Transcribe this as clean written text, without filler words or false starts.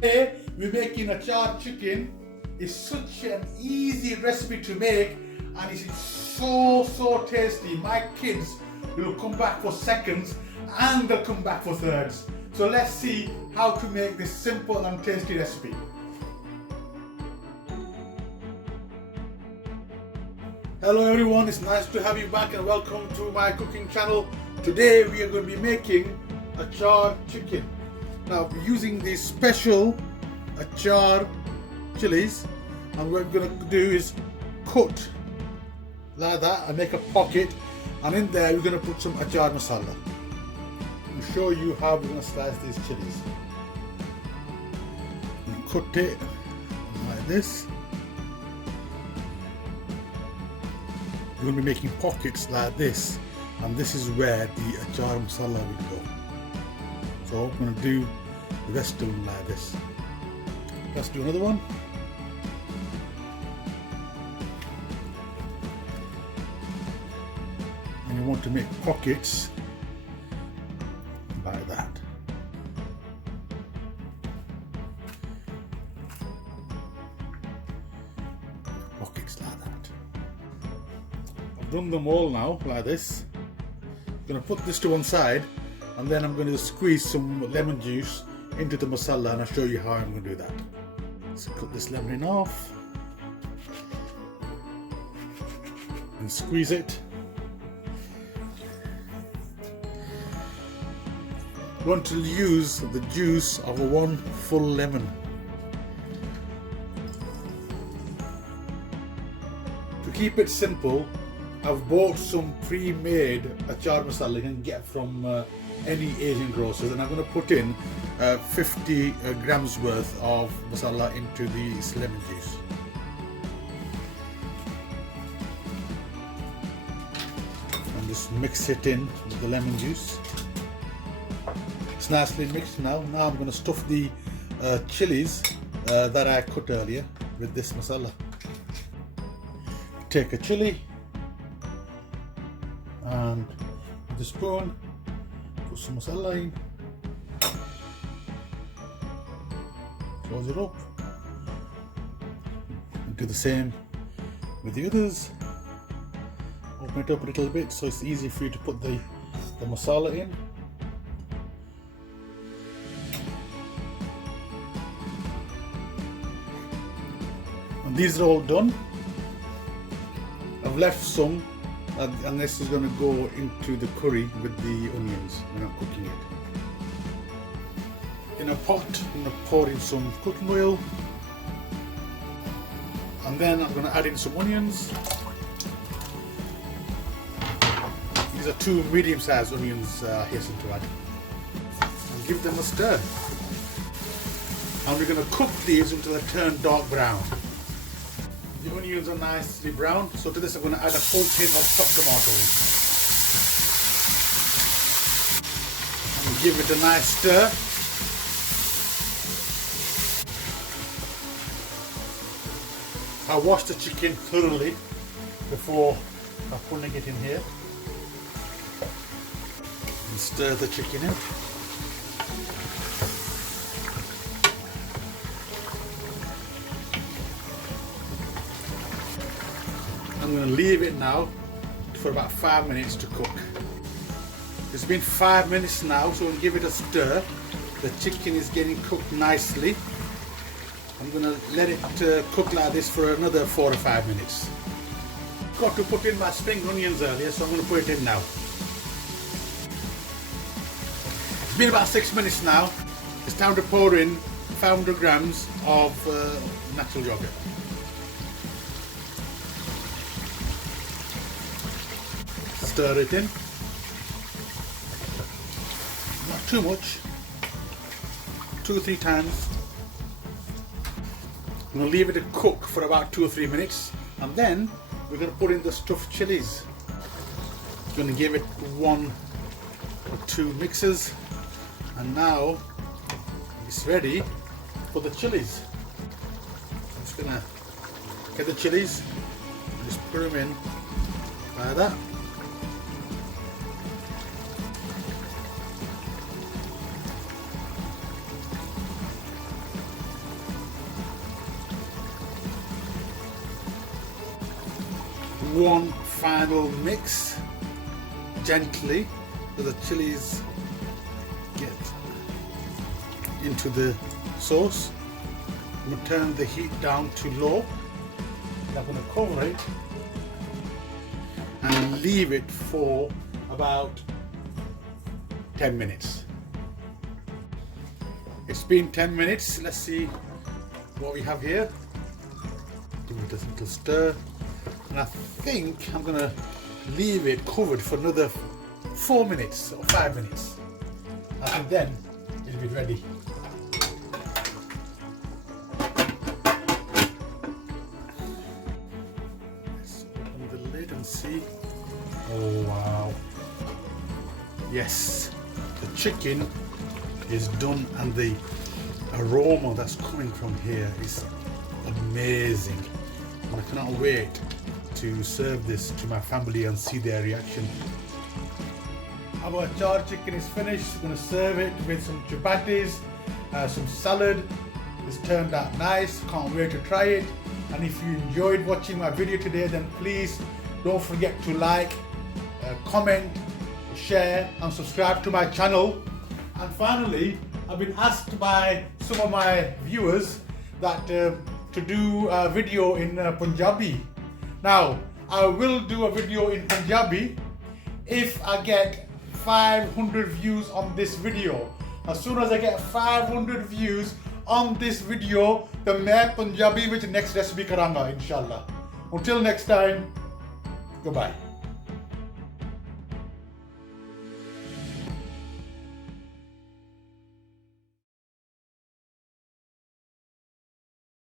Today we're making achar chicken. It's such an easy recipe to make and it's so tasty. My kids will come back for seconds and they'll come back for thirds. So let's see how to make this simple and tasty recipe. Hello everyone, it's nice to have you back and welcome to my cooking channel. Today we are going to be making achar chicken. Now we're using these special achar chilies, and what we're going to do is cut like that and make a pocket, and in there we're going to put some achar masala. I'll show you how we're going to slice these chilies. And cut it like this. We're going to be making pockets like this, and this is where the achar masala will go. So I'm going to do the rest of them like this. Let's do another one. And you want to make pockets like that. Pockets like that. I've done them all now like this. I'm going to put this to one side, and then I'm going to squeeze some lemon juice into the masala, and I'll show you how I'm going to do that. So cut this lemon in half and squeeze it. You want to use the juice of one full lemon. To keep it simple, I've bought some pre-made achar masala you can get from any Asian grocers, and I'm going to put in 50 grams worth of masala into this lemon juice. And just mix it in with the lemon juice. It's nicely mixed now. Now I'm going to stuff the chilies that I cut earlier with this masala. Take a chili and with a spoon put some masala in, close it up, and do the same with the others. Open it up a little bit so it's easy for you to put the masala in. And these are all done. I've left some, and this is going to go into the curry with the onions when I'm cooking it. In a pot, I'm going to pour in some cooking oil, and then I'm going to add in some onions. These are two medium-sized onions I hasten to add, and give them a stir. And we're going to cook these until they turn dark brown. The onions are nicely brown, so to this I'm going to add a full tin of chopped tomatoes. And give it a nice stir. I wash the chicken thoroughly before putting it in here. And stir the chicken in. I'm going to leave it now for about 5 minutes to cook. It's been 5 minutes now, so we'll give it a stir. The chicken is getting cooked nicely. I'm going to let it cook like this for another 4 or 5 minutes. Got to put in my spring onions earlier, so I'm going to put it in now. It's been about 6 minutes now. It's time to pour in 500 grams of natural yogurt. Stir it in. Not too much. 2 or 3 times. I'm going to leave it to cook for about 2 or 3 minutes, and then we're going to put in the stuffed chilies. I'm going to give it 1 or 2 mixes, and now it's ready for the chilies. I'm just going to get the chilies and just put them in like that. one final mix gently so the chilies get into the sauce. I'm going to turn the heat down to low. I'm going to cover it and leave it for about 10 minutes. It's been 10 minutes. Let's see what we have here. Give it a little stir, and I think I'm going to leave it covered for another 4 minutes or 5 minutes. I think then it'll be ready. Let's open the lid and see. Oh wow. Yes, the chicken is done and the aroma that's coming from here is amazing. And I cannot wait to serve this to my family and see their reaction. Our achar chicken is finished. I'm going to serve it with some chapatis, some salad. It's turned out nice. Can't wait to try it. And if you enjoyed watching my video today, then please don't forget to like, comment, share and subscribe to my channel. And finally, I've been asked by some of my viewers that to do a video in Punjabi. Now, I will do a video in Punjabi if I get 500 views on this video. As soon as I get 500 views on this video, then मैं Punjabi with next recipe karanga, inshallah. Until next time, goodbye.